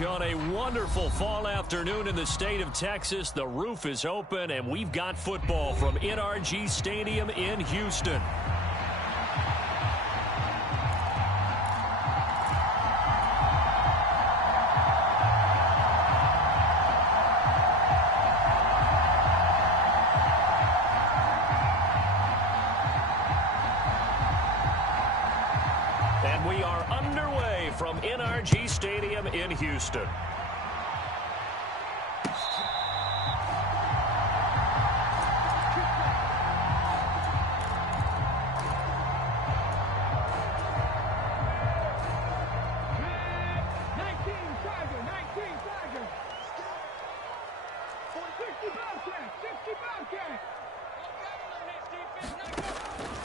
On a wonderful fall afternoon in the state of Texas, the roof is open, and we've got football from NRG Stadium in Houston. And we are underway from NRG Stadium in Houston.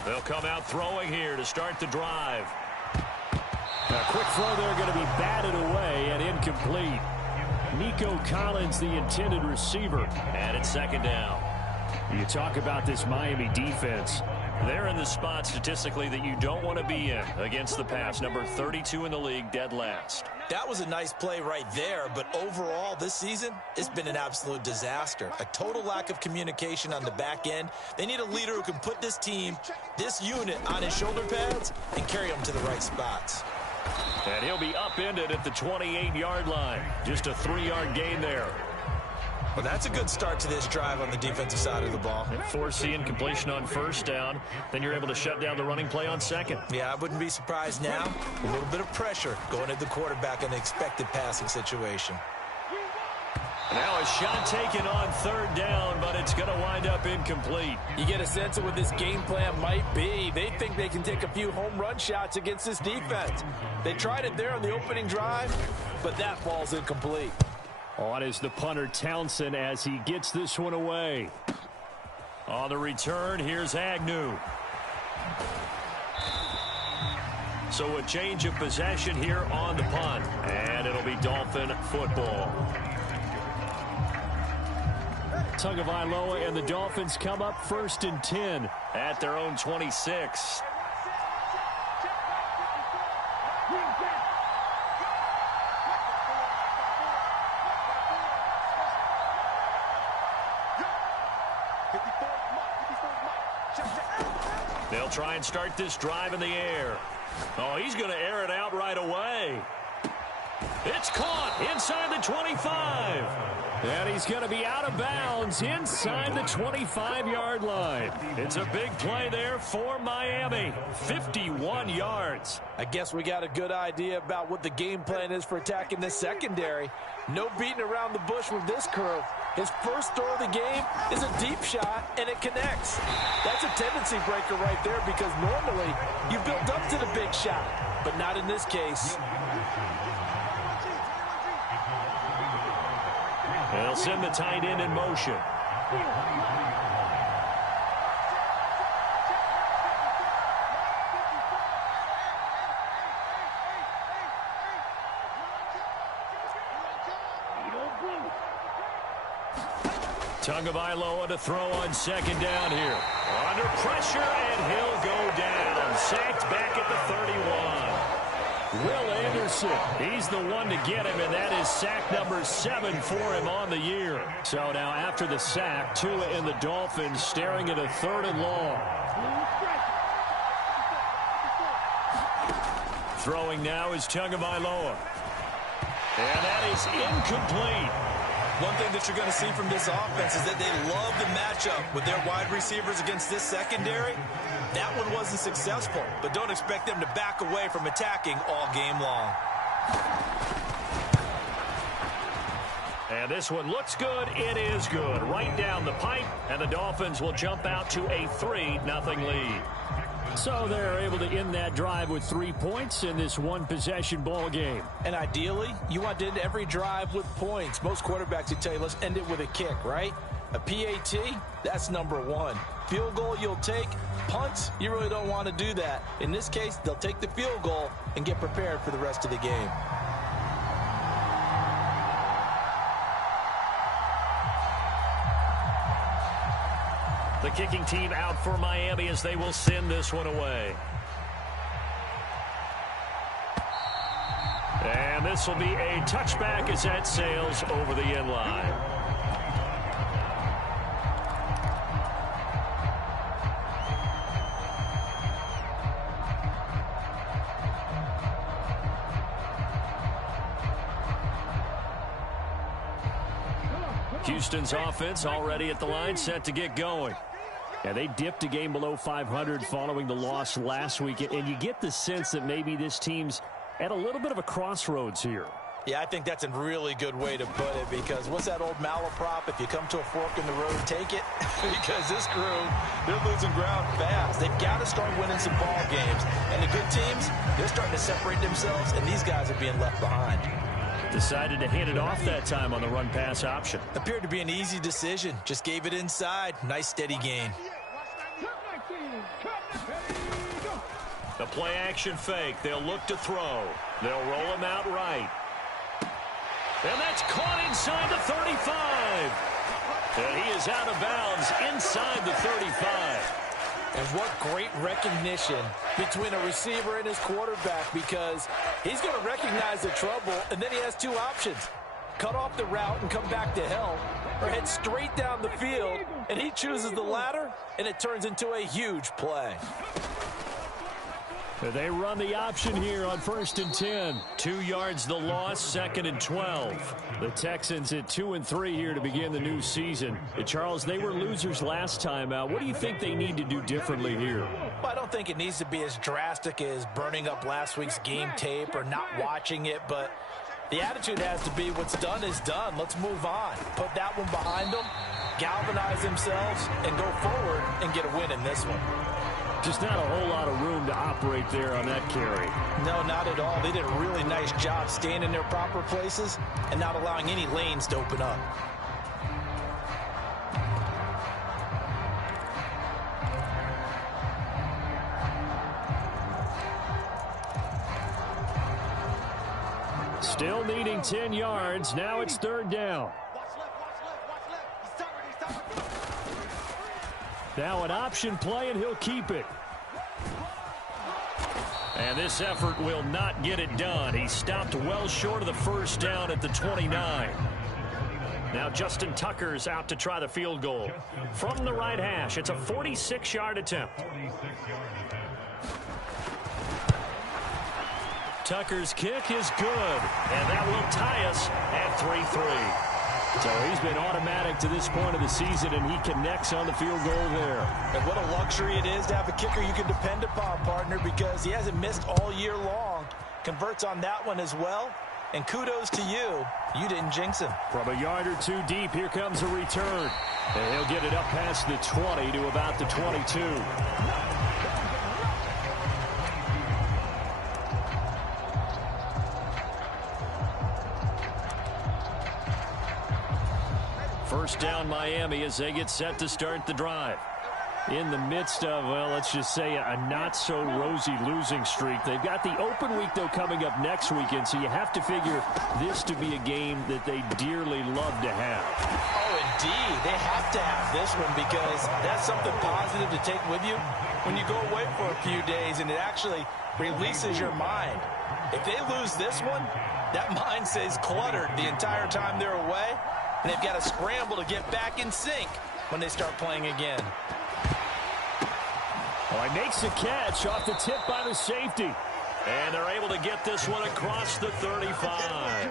They'll come out throwing here to start the drive. A quick throw there going to be batted away and incomplete. Nico Collins, the intended receiver. And it's second down. You talk about this Miami defense. They're in the spot statistically that you don't want to be in against the pass. Number 32 in the league, dead last. That was a nice play right there, but overall this season, it's been an absolute disaster. A total lack of communication on the back end. They need a leader who can put this team, this unit, on his shoulder pads and carry them to the right spots. And he'll be upended at the 28-yard line. Just a 3-yard gain there. Well, that's a good start to this drive on the defensive side of the ball. Foreseeing completion on first down. Then you're able to shut down the running play on second. Yeah, I wouldn't be surprised now. A little bit of pressure going at the quarterback in the expected passing situation. Now a shot taken on third down, but it's going to wind up incomplete. You get a sense of what this game plan might be. They think they can take a few home run shots against this defense. They tried it there on the opening drive, but that ball's incomplete. On is the punter Townsend as he gets this one away. On the return, here's Agnew. So a change of possession here on the punt, and it'll be Dolphin football. Tagovailoa and the Dolphins come up 1st and 10 at their own 26. They'll try and start this drive in the air. Oh, he's going to air it out right away. It's caught inside the 25. And he's going to be out of bounds inside the 25-yard line. It's a big play there for Miami. 51 yards. I guess we got a good idea about what the game plan is for attacking this secondary. No beating around the bush with this crew. His first throw of the game is a deep shot, and it connects. That's a tendency breaker right there because normally you build up to the big shot, but not in this case. They'll send the tight end in motion. Tagovailoa to throw on second down here. Under pressure, and he'll go down. Sacked back at the 31. Will Anderson, he's the one to get him, and that is sack number 7 for him on the year. So now after the sack, Tua and the Dolphins staring at a 3rd and long. Throwing now is Tagovailoa. And that is incomplete. One thing that you're going to see from this offense is that they love the matchup with their wide receivers against this secondary. That one wasn't successful, but don't expect them to back away from attacking all game long. And this one looks good. It is good. Right down the pipe, and the Dolphins will jump out to a 3-0 lead. So they're able to end that drive with 3 points in this one-possession ball game. And ideally, you want to end every drive with points. Most quarterbacks would tell you, let's end it with a kick, right? A PAT, that's number 1. Field goal you'll take. Punts, you really don't want to do that. In this case, they'll take the field goal and get prepared for the rest of the game. The kicking team out for Miami as they will send this one away. And And this will be a touchback as that sails over the end line. Houston's offense already at the line, set to get going. Yeah, they dipped a game below 500 following the loss last week, and you get the sense that maybe this team's at a little bit of a crossroads here. Yeah, I think that's a really good way to put it, because what's that old malaprop? If you come to a fork in the road, take it. Because this crew, they're losing ground fast. They've got to start winning some ball games. And the good teams, they're starting to separate themselves, and these guys are being left behind. Decided to hand it off that time on the run-pass option. Appeared to be an easy decision. Just gave it inside. Nice, steady gain. The play-action fake. They'll look to throw. They'll roll him out right. And that's caught inside the 35. And he is out of bounds inside the 35. And what great recognition between a receiver and his quarterback, because he's going to recognize the trouble, and then he has two options. Cut off the route and come back to help, or head straight down the field, and he chooses the latter, and it turns into a huge play. They run the option here on 1st and 10. 2 yards the loss, 2nd and 12. The Texans at 2-3 here to begin the new season. Charles, they were losers last time out. What do you think they need to do differently here? Well, I don't think it needs to be as drastic as burning up last week's game tape or not watching it, but the attitude has to be what's done is done. Let's move on. Put that one behind them, galvanize themselves, and go forward and get a win in this one. Just not a whole lot of room to operate there on that carry. No, not at all. They did a really nice job staying in their proper places and not allowing any lanes to open up. Still needing 10 yards. Now it's 3rd down. Now an option play, and he'll keep it. And this effort will not get it done. He stopped well short of the 1st down at the 29. Now Justin Tucker's out to try the field goal. From the right hash, it's a 46-yard attempt. Tucker's kick is good, and that will tie us at 3-3. So he's been automatic to this point of the season, and he connects on the field goal there. And what a luxury it is to have a kicker you can depend upon, partner, because he hasn't missed all year long. Converts on that one as well. And kudos to you. You didn't jinx him. From a yard or two deep, here comes a return. And he'll get it up past the 20 to about the 22. First down Miami as they get set to start the drive. In the midst of, well, let's just say a not-so-rosy losing streak. They've got the open week, though, coming up next weekend, so you have to figure this to be a game that they dearly love to have. Oh, indeed. They have to have this one because that's something positive to take with you when you go away for a few days, and it actually releases your mind. If they lose this one, that mind stays cluttered the entire time they're away, and they've got to scramble to get back in sync when they start playing again. Oh, he makes the catch off the tip by the safety. And they're able to get this one across the 35.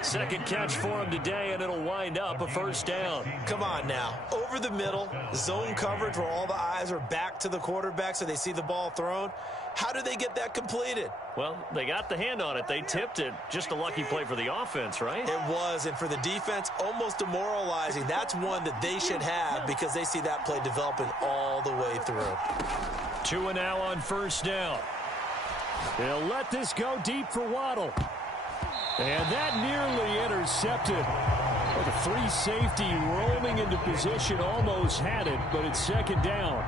Second catch for him today, and it'll wind up a first down. Come on now. Over the middle, zone coverage where all the eyes are back to the quarterback so they see the ball thrown. How do they get that completed? Well, they got the hand on it. They tipped it. Just a lucky play for the offense, right? It was, and for the defense, almost demoralizing. That's one that they should have because they see that play developing all the way through. 2 now on first down. They'll let this go deep for Waddle. And that nearly intercepted. Well, the free safety rolling into position almost had it, but it's second down.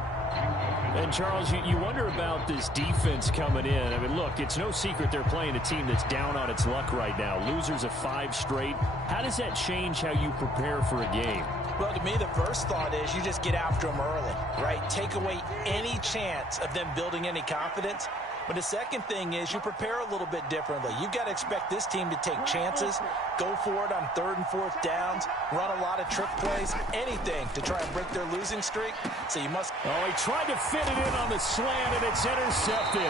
And, Charles, you wonder about this defense coming in. I mean, look, it's no secret they're playing a team that's down on its luck right now. Losers of 5 straight. How does that change how you prepare for a game? Well, to me, the first thought is you just get after them early, right? Take away any chance of them building any confidence. But the second thing is you prepare a little bit differently. You've got to expect this team to take chances, go for it on 3rd and 4th downs, run a lot of trick plays, anything to try and break their losing streak. So you must... Oh, he tried to fit it in on the slant, and it's intercepted.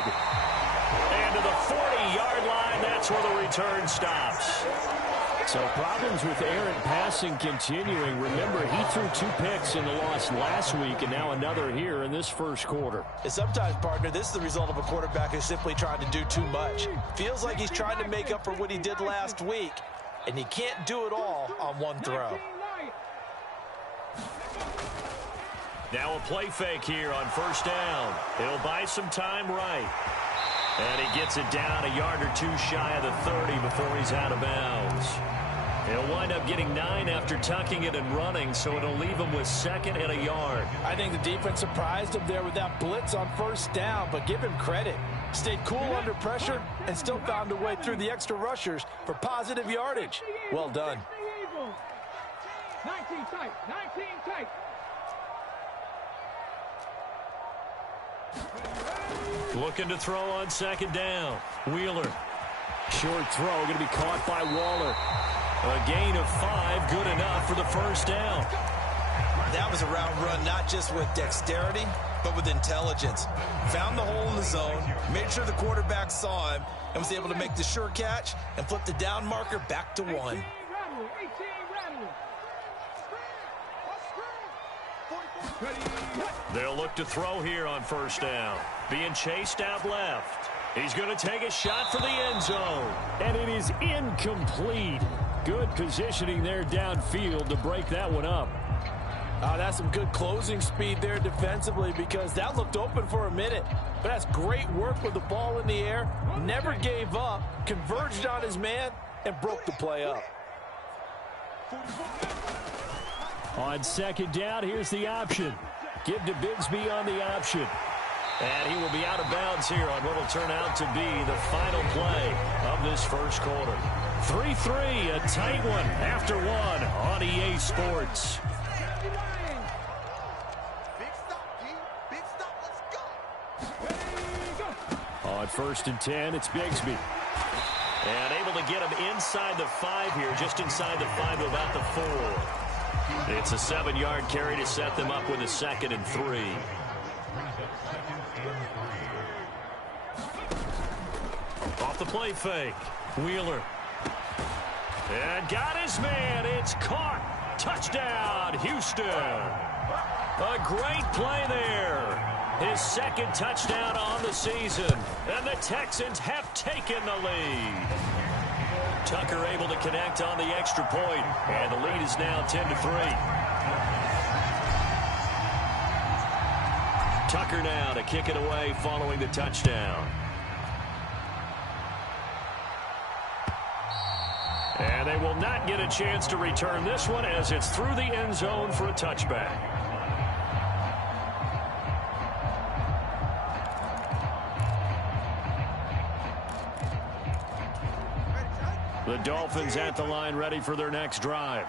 And to the 40-yard line, that's where the return stops. So problems with errant passing continuing. Remember, he threw 2 picks in the loss last week, and now another here in this first quarter. And sometimes, partner, this is the result of a quarterback who's simply trying to do too much. Feels like he's trying to make up for what he did last week, and he can't do it all on one throw. Now a play fake here on 1st down. He'll buy some time right. And he gets it down a yard or 2 shy of the 30 before he's out of bounds. He'll wind up getting 9 after tucking it and running, so it'll leave him with 2nd and a yard. I think the defense surprised him there with that blitz on 1st down, but give him credit. Stayed cool under pressure and still found a way through the extra rushers for positive yardage. Well done. 19 tight, 19 tight. Looking to throw on 2nd down. Wheeler. Short throw going to be caught by Waller. A gain of 5, good enough for the 1st down. That was a route run not just with dexterity, but with intelligence. Found the hole in the zone, made sure the quarterback saw him, and was able to make the sure catch and flip the down marker back to 1. They'll look to throw here on 1st down. Being chased out left. He's going to take a shot for the end zone. And it is incomplete. Good positioning there downfield to break that one up. Oh, that's some good closing speed there defensively, because that looked open for a minute. But that's great work with the ball in the air. Never gave up, converged on his man, and broke the play up. On 2nd down, here's the option. Give to Bigsby on the option. And he will be out of bounds here on what will turn out to be the final play of this first quarter. 3-3, a tight one after 1 on EA Sports. On 1st and 10, it's Bigsby. And able to get him inside the 5 here, just inside the 5 to about the 4. It's a 7-yard carry to set them up with a 2nd and 3. Off the play fake. Wheeler. And got his man. It's caught. Touchdown, Houston. A great play there. His 2nd touchdown on the season. And the Texans have taken the lead. Tucker able to connect on the extra point, and the lead is now 10-3. Tucker now to kick it away following the touchdown. And they will not get a chance to return this one as it's through the end zone for a touchback. The Dolphins at the line, ready for their next drive.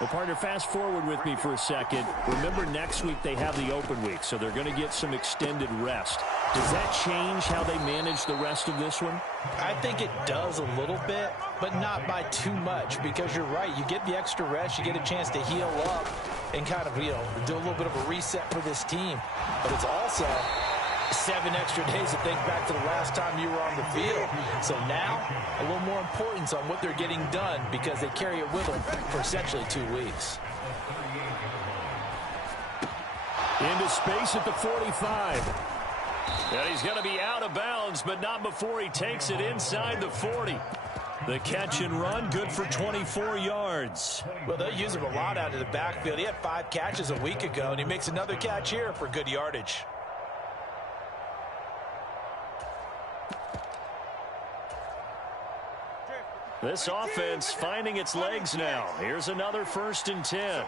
Well, partner, fast forward with me for a second. Remember, next week they have the open week, so they're going to get some extended rest. Does that change how they manage the rest of this one? I think it does a little bit, but not by too much, because you're right. You get the extra rest, you get a chance to heal up and kind of, do a little bit of a reset for this team. But it's also 7 extra days to think back to the last time you were on the field. So now, a little more importance on what they're getting done, because they carry it with them for essentially 2 weeks. Into space at the 45. And he's going to be out of bounds, but not before he takes it inside the 40. The catch and run, good for 24 yards. Well, they'll use him a lot out of the backfield. He had 5 catches a week ago, and he makes another catch here for good yardage. This offense finding its legs now. Here's another 1st and 10.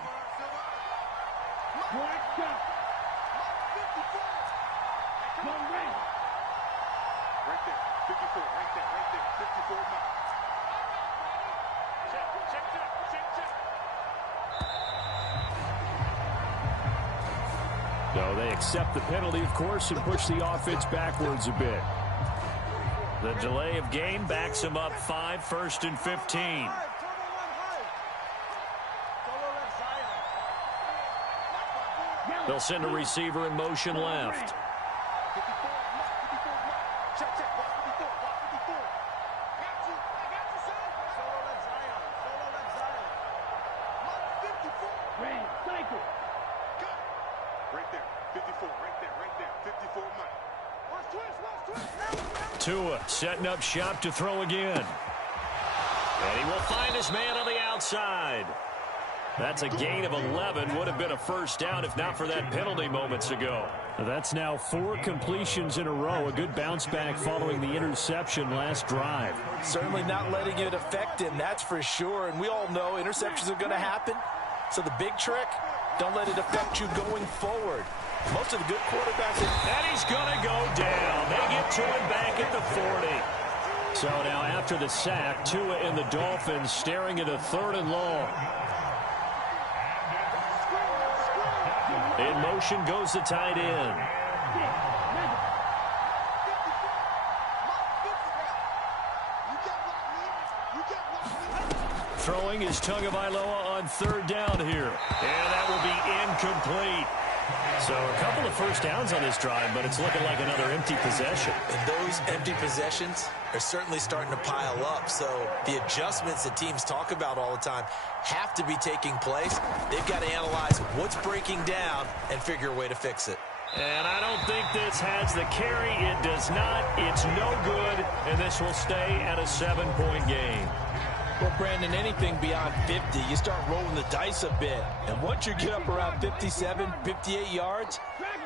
No, they accept the penalty, of course, and push the offense backwards a bit. The delay of game backs him up 5, 1st and 15. They'll send a receiver in motion left. Tua setting up shop to throw again. And he will find his man on the outside. That's a gain of 11. Would have been a first down if not for that penalty moments ago. That's now 4 completions in a row. A good bounce back following the interception last drive. Certainly not letting it affect him, that's for sure. And we all know interceptions are going to happen. So the big trick, don't let it affect you going forward. Most of the good quarterbacks. And he's going to go down. They get to him back at the 40. So now after the sack, Tua and the Dolphins staring at a 3rd and long. In motion goes the tight end. Throwing is Tagovailoa on 3rd down here. And that will be incomplete. So a couple of first downs on this drive, but it's looking like another empty possession. And those empty possessions are certainly starting to pile up. So the adjustments that teams talk about all the time have to be taking place. They've got to analyze what's breaking down and figure a way to fix it. And I don't think this has the carry. It does not. It's no good. And this will stay at a 7-point game. Well, Brandon, anything beyond 50, you start rolling the dice a bit. And once you get up around 57, 58 yards,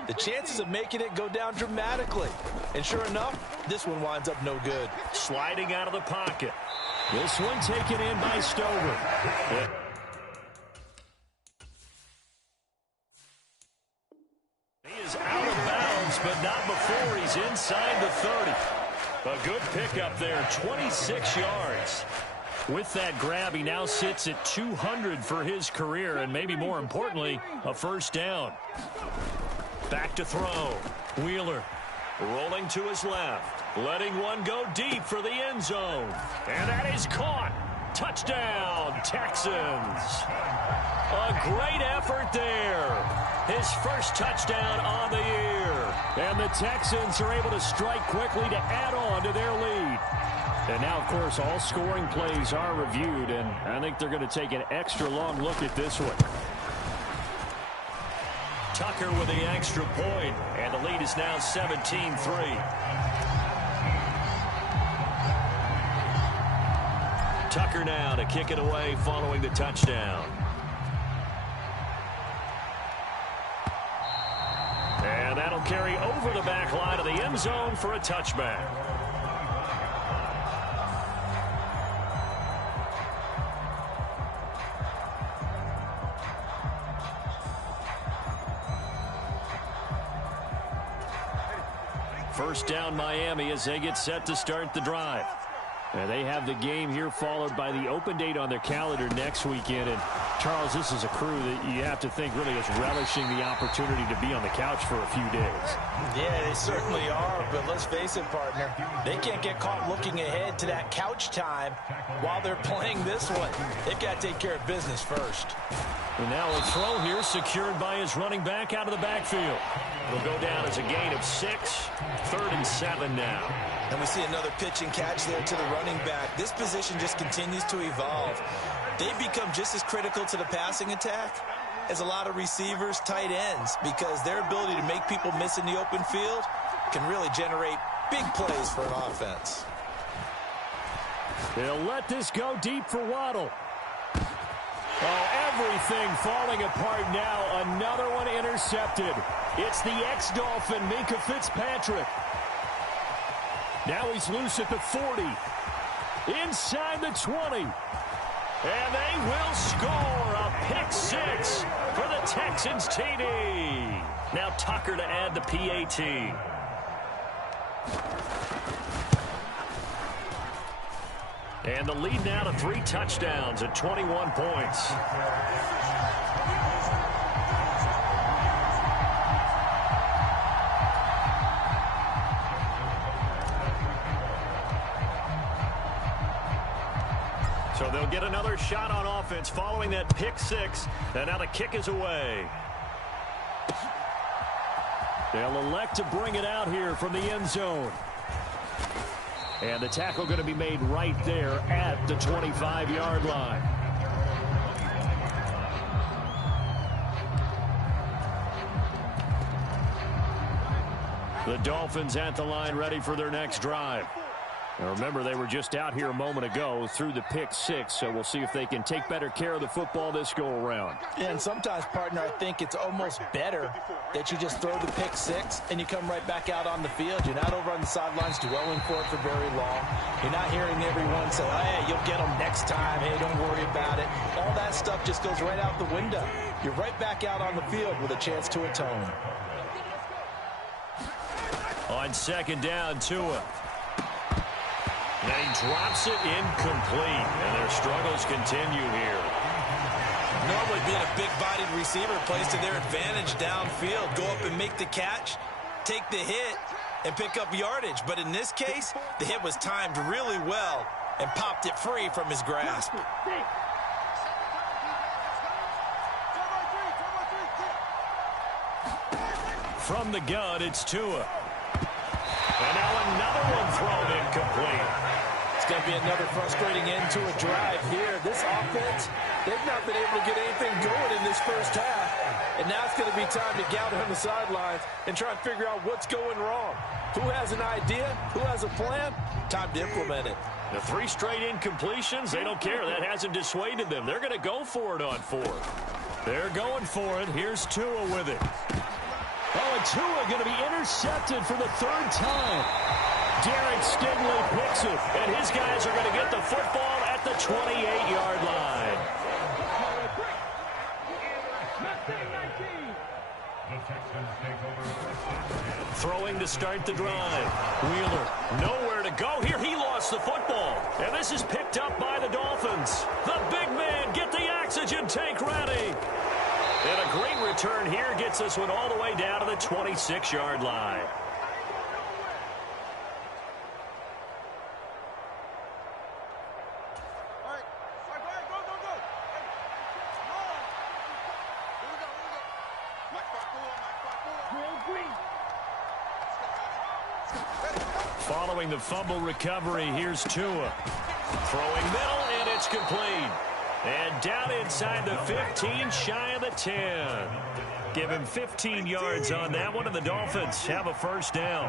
the chances of making it go down dramatically. And sure enough, this one winds up no good. Sliding out of the pocket. This one taken in by Stover. He is out of bounds, but not before he's inside the 30. A good pickup there, 26 yards. With that grab, he now sits at 200 for his career, and maybe more importantly, a first down. Back to throw. Wheeler rolling to his left, letting one go deep for the end zone. And that is caught. Touchdown, Texans. A great effort there. His first touchdown on the year. And the Texans are able to strike quickly to add on to their lead. And now, of course, all scoring plays are reviewed, and I think they're going to take an extra long look at this one. Tucker with the extra point, and the lead is now 17-3. Tucker now to kick it away following the touchdown. And that'll carry over the back line of the end zone for a touchback. First down Miami as they get set to start the drive. And they have the game here followed by the open date on their calendar next weekend. And, Charles, this is a crew that you have to think really is relishing the opportunity to be on the couch for a few days. Yeah, they certainly are, but let's face it, partner. They can't get caught looking ahead to that couch time while they're playing this one. They've got to take care of business first. And now a throw here secured by his running back out of the backfield. It'll go down as a gain of 6, 3rd and 7 now. And we see another pitch and catch there to the running back. This position just continues to evolve. They become just as critical to the passing attack as a lot of receivers, tight ends, because their ability to make people miss in the open field can really generate big plays for an offense. They'll let this go deep for Waddle. Oh, everything falling apart now. Another one intercepted. It's the ex-Dolphin, Minkah Fitzpatrick. Now he's loose at the 40. Inside the 20. And they will score a pick 6 for the Texans TD. Now Tucker to add the PAT. And the lead now to 3 touchdowns at 21 points. they'll get another shot on offense following that pick six. And now the kick is away. They'll elect to bring it out here from the end zone. And the tackle going to be made right there at the 25-yard line. The Dolphins at the line ready for their next drive. Now remember, they were just out here a moment ago through the pick six, so we'll see if they can take better care of the football this go-around. Yeah, and sometimes, partner, I think it's almost better that you just throw the pick six and you come right back out on the field. You're not over on the sidelines dwelling for it for very long. You're not hearing everyone say, hey, you'll get them next time. Hey, don't worry about it. All that stuff just goes right out the window. You're right back out on the field with a chance to atone. On second down, Tua. And he drops it incomplete. And their struggles continue here. Normally being a big-bodied receiver plays to their advantage downfield. Go up and make the catch, take the hit, and pick up yardage. But in this case, the hit was timed really well and popped it free from his grasp. From the gun, it's Tua. And now another one thrown incomplete. It's going to be another frustrating end to a drive here. This offense, they've not been able to get anything going in this first half. And now it's going to be time to gather on the sidelines and try and figure out what's going wrong. Who has an idea? Who has a plan? Time to implement it. The 3 straight incompletions, they don't care. That hasn't dissuaded them. They're going to go for it on 4th. They're going for it. Here's Tua with it. Oh, and Tua going to be intercepted for the 3rd time. Derek Stingley picks it. And his guys are going to get the football at the 28-yard line. Throwing to start the drive. Wheeler, nowhere to go here. He lost the football. And this is picked up by the Dolphins. The big man, get the oxygen tank ready. And a great return here gets this one all the way down to the 26-yard line. Following the fumble recovery, here's Tua. Throwing middle, and it's complete. And down inside the 15, shy of the 10. Give him 15 yards on that one, and the Dolphins have a first down.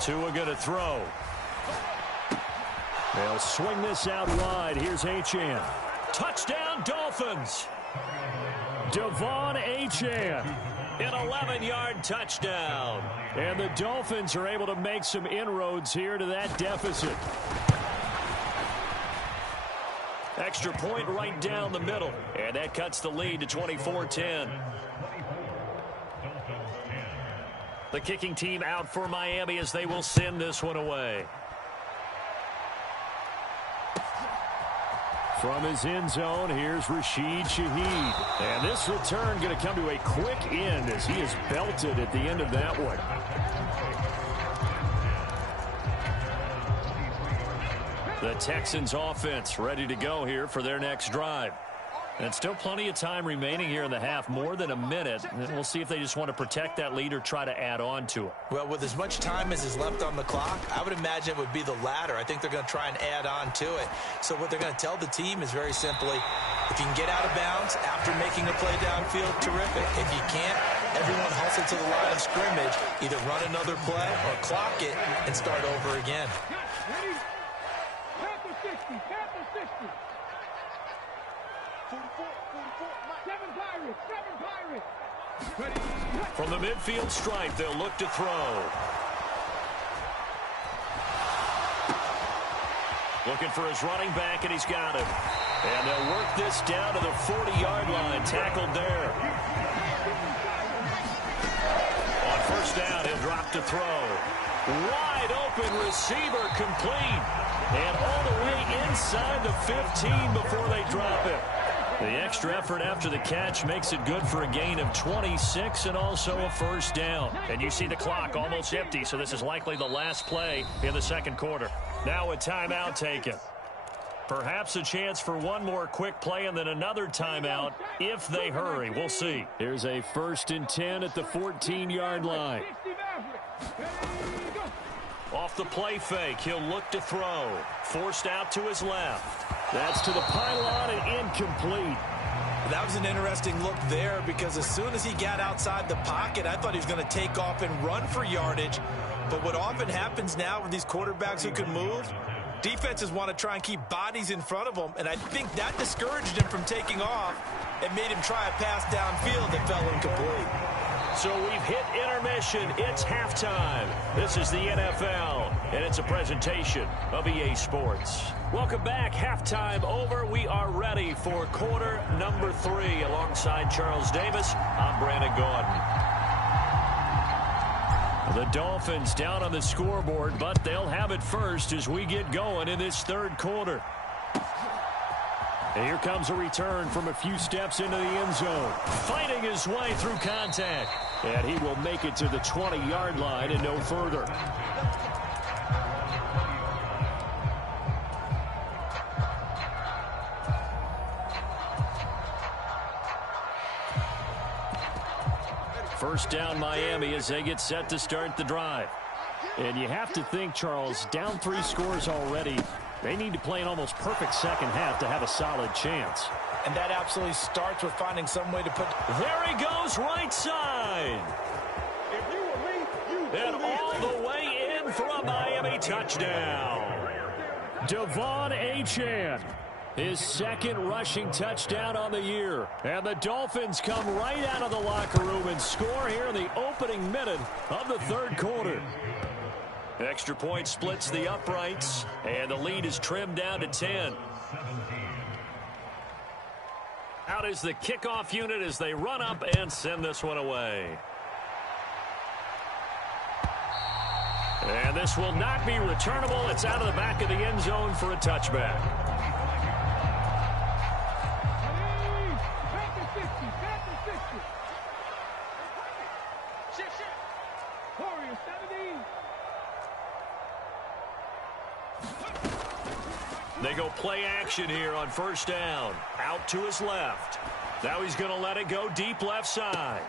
Tua going to throw. They'll swing this out wide. Here's Achane. Touchdown, Dolphins. Devon Achane. An 11-yard touchdown. And the Dolphins are able to make some inroads here to that deficit. Extra point right down the middle. And that cuts the lead to 24-10. The kicking team out for Miami as they will send this one away. From his end zone, here's Rashid Shaheed. And this return going to come to a quick end as he is belted at the end of that one. The Texans offense ready to go here for their next drive. And still plenty of time remaining here in the half, more than a minute. And we'll see if they just want to protect that lead or try to add on to it. Well, with as much time as is left on the clock, I would imagine it would be the latter. I think they're going to try and add on to it. So what they're going to tell the team is very simply, if you can get out of bounds after making a play downfield, terrific. If you can't, everyone hustle to the line of scrimmage, either run another play or clock it and start over again. Ready? Count to 60. Count to 60. 7 Pirates. 7 Pirates. Ready? From the midfield stripe, they'll look to throw. Looking for his running back, and he's got him. And they'll work this down to the 40-yard line. Tackled there. On first down, he'll drop to throw. Wide open receiver, complete. And all the way inside the 15 before they drop it. The extra effort after the catch makes it good for a gain of 26 and also a first down. And you see the clock almost empty, so this is likely the last play in the second quarter. Now a timeout taken. Perhaps a chance for one more quick play and then another timeout if they hurry. We'll see. Here's a 1st and 10 at the 14-yard line. Off the play fake, he'll look to throw. Forced out to his left. That's to the pylon and incomplete. That was an interesting look there because as soon as he got outside the pocket, I thought he was going to take off and run for yardage. But what often happens now with these quarterbacks who can move, defenses want to try and keep bodies in front of them, and I think that discouraged him from taking off and made him try a pass downfield that fell incomplete. So we've hit intermission. It's halftime. This is the NFL, and it's a presentation of EA Sports. Welcome back. Halftime over. We are ready for quarter number 3. Alongside Charles Davis, I'm Brandon Gordon. The Dolphins down on the scoreboard, but they'll have it first as we get going in this third quarter. And here comes a return from a few steps into the end zone. Fighting his way through contact. And he will make it to the 20-yard line and no further. First down Miami as they get set to start the drive. And you have to think, Charles, down 3 scores already. They need to play an almost perfect second half to have a solid chance. And that absolutely starts with finding some way to put... There he goes, right side. And all the way in for a Miami touchdown. Devon Achane, his second rushing touchdown on the year. And the Dolphins come right out of the locker room and score here in the opening minute of the third quarter. Extra point splits the uprights, and the lead is trimmed down to 10. Out is the kickoff unit as they run up and send this one away. And this will not be returnable. It's out of the back of the end zone for a touchback. They go play action here on first down. Out to his left. Now he's going to let it go deep left side.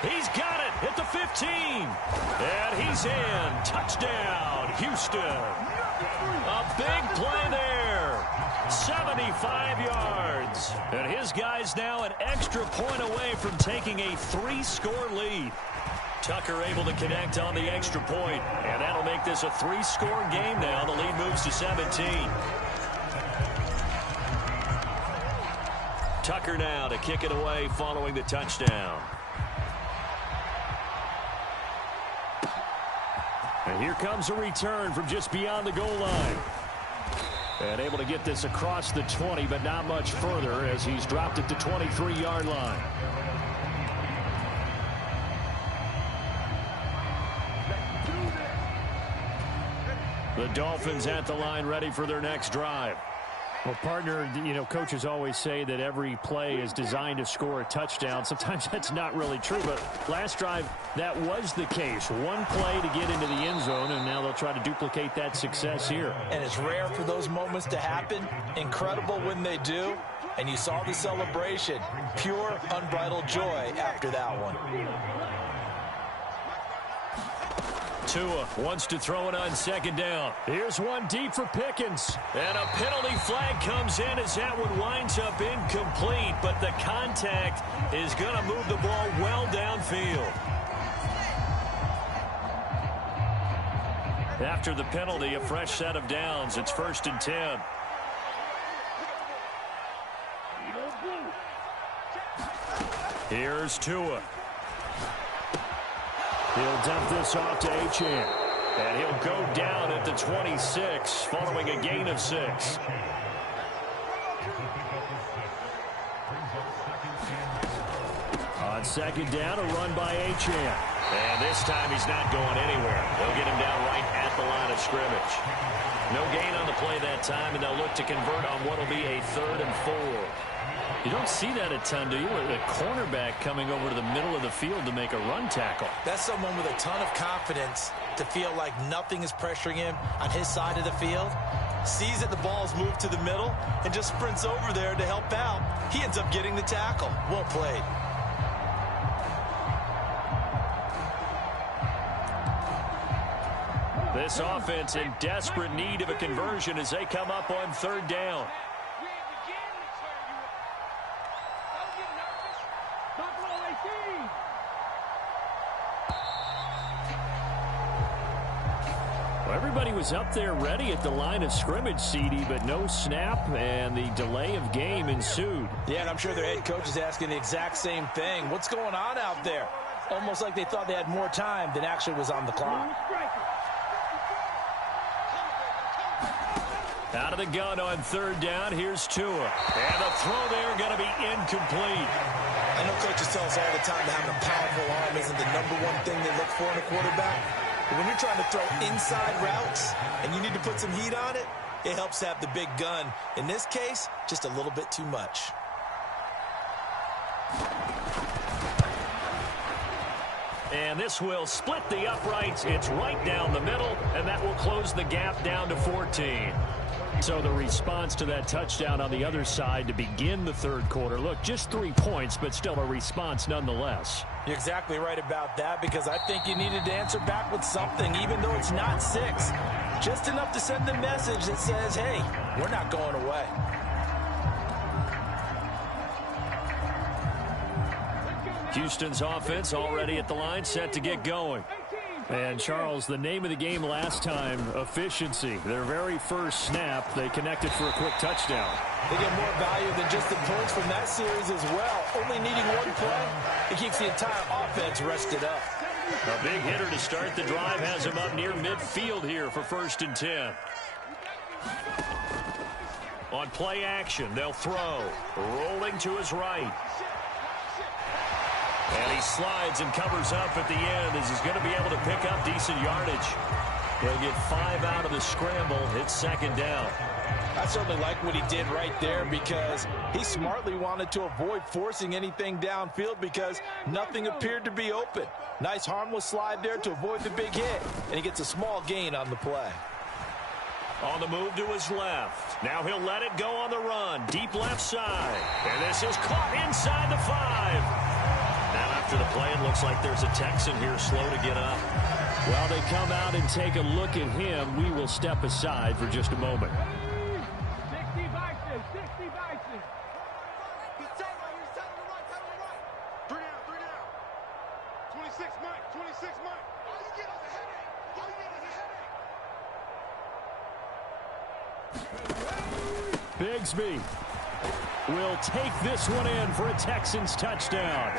He's got it at the 15. And he's in. Touchdown, Houston. A big play there. 75 yards. And his guy's now an extra point away from taking a 3-score lead. Tucker able to connect on the extra point. And that'll make this a 3-score game now. The lead moves to 17. Tucker now to kick it away following the touchdown. And here comes a return from just beyond the goal line. And able to get this across the 20, but not much further as he's dropped it to 23-yard line. The Dolphins at the line ready for their next drive. Well, partner, coaches always say that every play is designed to score a touchdown. Sometimes that's not really true, but last drive, that was the case. One play to get into the end zone, and now they'll try to duplicate that success here. And it's rare for those moments to happen. Incredible when they do. And you saw the celebration. Pure, unbridled joy after that one. Tua wants to throw it on second down. Here's one deep for Pickens. And a penalty flag comes in as that one winds up incomplete, but the contact is going to move the ball well downfield. After the penalty, a fresh set of downs. It's 1st and 10. Here's Tua. He'll dump this off to Achane. And he'll go down at the 26 following a gain of 6. On second down, a run by Achane. And this time he's not going anywhere. They'll get him down right at the line of scrimmage. No gain on the play that time, and they'll look to convert on what will be a 3rd and 4. You don't see that a ton, do you? A cornerback coming over to the middle of the field to make a run tackle. That's someone with a ton of confidence to feel like nothing is pressuring him on his side of the field. Sees that the ball's moved to the middle and just sprints over there to help out. He ends up getting the tackle. Well played. This offense in desperate need of a conversion as they come up on 3rd down. Well, everybody was up there ready at the line of scrimmage, CD, but no snap, and the delay of game ensued. Yeah, and I'm sure their head coach is asking the exact same thing. What's going on out there? Almost like they thought they had more time than actually was on the clock. Out of the gun on 3rd down, here's Tua. And the throw there going to be incomplete. I know coaches tell us all the time that having a powerful arm isn't the #1 thing they look for in a quarterback. But when you're trying to throw inside routes and you need to put some heat on it, it helps to have the big gun. In this case, just a little bit too much. And this will split the uprights. It's right down the middle, and that will close the gap down to 14. So the response to that touchdown on the other side to begin the 3rd quarter. Look, just 3 points, but still a response nonetheless. You're exactly right about that, because I think you needed to answer back with something, even though it's not 6. Just enough to send the message that says, hey, we're not going away. Houston's offense already at the line, set to get going. And, Charles, the name of the game last time, efficiency. Their very first snap, they connected for a quick touchdown. They get more value than just the points from that series as well. Only needing 1 play, it keeps the entire offense rested up. A big hitter to start the drive has him up near midfield here for 1st and 10. On play action, they'll throw. Rolling to his right. And he slides and covers up at the end as he's going to be able to pick up decent yardage. They'll get 5 out of the scramble. It's 2nd down. I certainly like what he did right there, because he smartly wanted to avoid forcing anything downfield because nothing appeared to be open. Nice harmless slide there to avoid the big hit, and he gets a small gain on the play. On the move to his left. Now he'll let it go on the run. Deep left side. And this is caught inside the 5. Now after the play, it looks like there's a Texan here slow to get up. While they come out and take a look at him, we will step aside for just a moment. 60 vices, 60 vices. He's telling right. 3 down. 26 Mike. All you get is a headache. Bigsby will take this one in for a Texans touchdown.